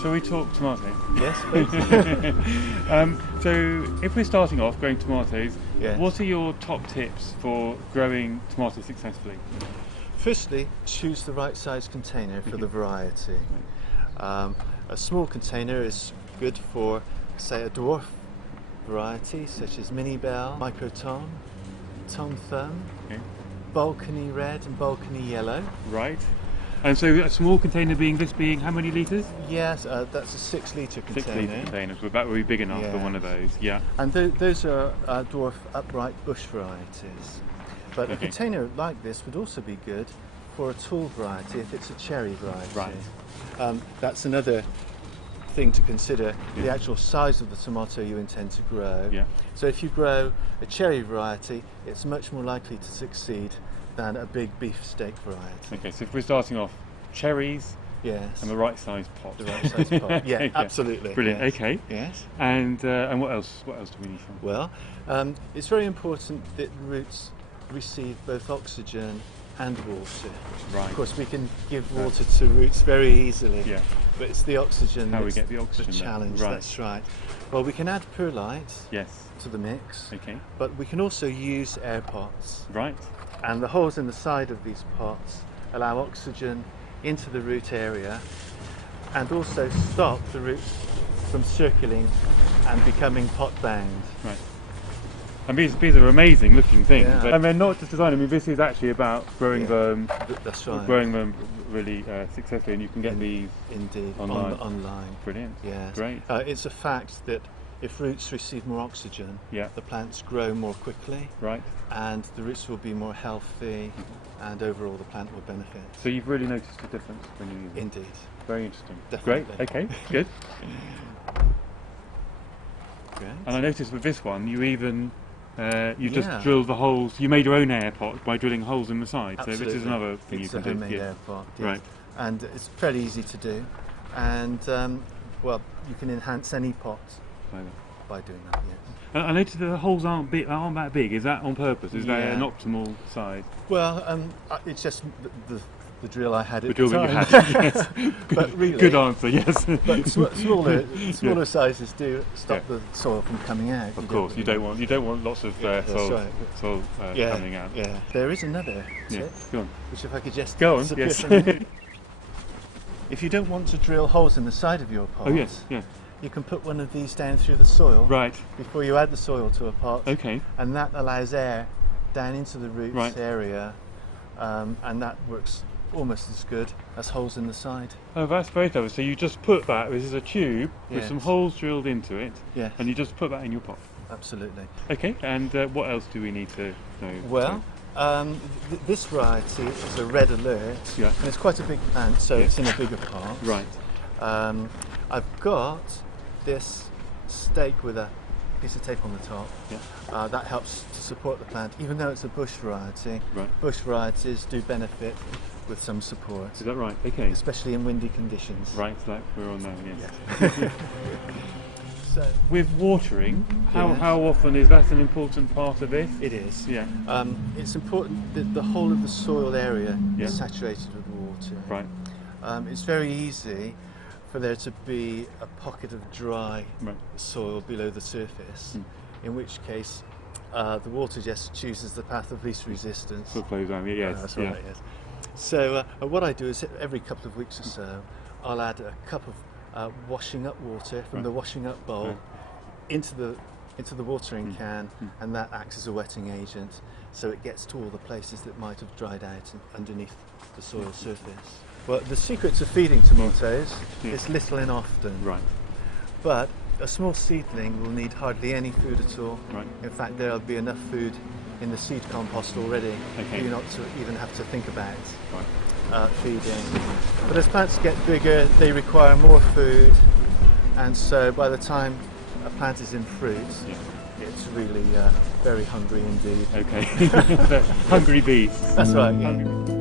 Shall we talk tomatoes? Yes, please. So if we're starting off growing tomatoes, Yes. what are your top tips for growing tomatoes successfully? Firstly, choose the right size container for the variety. A small container is good for, say, a dwarf variety such as Mini Bell, Micro Tom, Tom Thumb, Okay. Balcony Red and Balcony Yellow. Right. And so a small container being how many litres? Yes, that's a 6 litre 6 container. litre container, so that would be big enough for one of those, yeah. And those are dwarf upright bush varieties. But a Okay. container like this would also be good for a tall variety if it's a cherry variety. Right. That's another thing to consider, the Yeah. actual size of the tomato you intend to grow. Yeah. So if you grow a cherry variety, it's much more likely to succeed than a big beefsteak variety. Okay, so if we're starting off cherries Yes. and the right size pot. The right size pot. Yeah, absolutely. Brilliant, Yes. okay. Yes. And what else? What else do we need from? Well, it's very important that roots receive both oxygen and water. Right. Of course, we can give water to roots very easily, Yeah. but it's the oxygen How we that's get the oxygen there. challenge. Right. That's right. Well, we can add perlite Yes. to the mix, Okay. but we can also use air pots. Right. And the holes in the side of these pots allow oxygen into the root area and also stop the roots from circling and becoming pot bound. Right. And these are amazing looking things. Yeah. And they're not just design. I mean, this is actually about growing them, That's right. growing them really successfully, and you can get these Indeed, online. online. Brilliant. Yes. Great. It's a fact that if roots receive more oxygen, Yeah. the plants grow more quickly Right. and the roots will be more healthy and overall the plant will benefit. So you've really noticed a difference when you use it. Indeed. Very interesting. Definitely. Great. Okay. Good. Great. And I noticed with this one, you even you just Yeah. drilled the holes. You made your own air pot by drilling holes in the side. So this is Absolutely. another thing It's you a can do. homemade Yeah. air pot, yes. Right. And it's fairly easy to do. And well, you can enhance any pot Like by doing that. Yes. that. I noticed that the holes aren't that big. Is that on purpose? Is that Yeah. an optimal size? Well, it's just the drill I had The at drill the that time. you had. Yes. But really, Good answer. Yes. But smaller sizes do stop Yeah. the soil from coming out. Of course, you don't want lots of That's soil right. coming out. Yeah. There is another Yeah. tip, Go on. which if I could just Go on. disappear Yes. from you. If you don't want to drill holes in the side of your pot, Oh yes. Yeah. you can put one of these down through the soil Right. before you add the soil to a pot, Okay. and that allows air down into the roots Right. area, and that works almost as good as holes in the side. Oh, that's very clever. So you just put that. This is a tube with Yes. some holes drilled into it, Yes, and you just put that in your pot. absolutely. Okay. And what else do we need to know? Well, this variety is a red alert, Yeah. and it's quite a big plant, so Yeah. it's in a bigger pot. Right. I've got this stake with a piece of tape on the top. Yeah. That helps to support the plant, even though it's a bush variety. Right. Bush varieties do benefit with some support, Is that right? Okay. especially in windy conditions. Right. So that we're on now. Yes. So With watering, Yes. how often is that an important part of this? it is. Yeah. It's important that the whole of the soil area Yeah. is saturated with water. Right. It's very easy for there to be a pocket of dry Right. soil below the surface, in which case the water just chooses the path of least resistance. So it flows down. Yes. That's yeah. right, yes. So what I do is every couple of weeks or so, I'll add a cup of washing up water from Right. the washing up bowl Right. into the watering can, and that acts as a wetting agent, so it gets to all the places that might have dried out underneath the soil surface. Well, the secret to feeding tomatoes Yeah. is little and often, Right. but a small seedling will need hardly any food at all. Right. In fact, there'll be enough food in the seed compost already Okay. for you not to even have to think about Right. feeding. But as plants get bigger, they require more food, and so by the time a plant is in fruit, Yeah. it's really very hungry indeed. Okay. So, hungry beasts. That's right, yeah. Hungry.